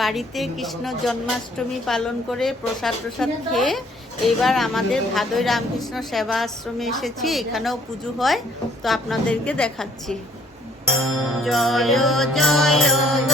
বাড়িতে কৃষ্ণ জন্মাষ্টমী পালন করে প্রসাদ প্রসাদ খেয়ে এবার আমাদের ভাদই রামকৃষ্ণ সেবা আশ্রমে এসেছি, এখানেও পুজো হয়। তো আপনাদেরকে দেখাচ্ছি। জয় জয়।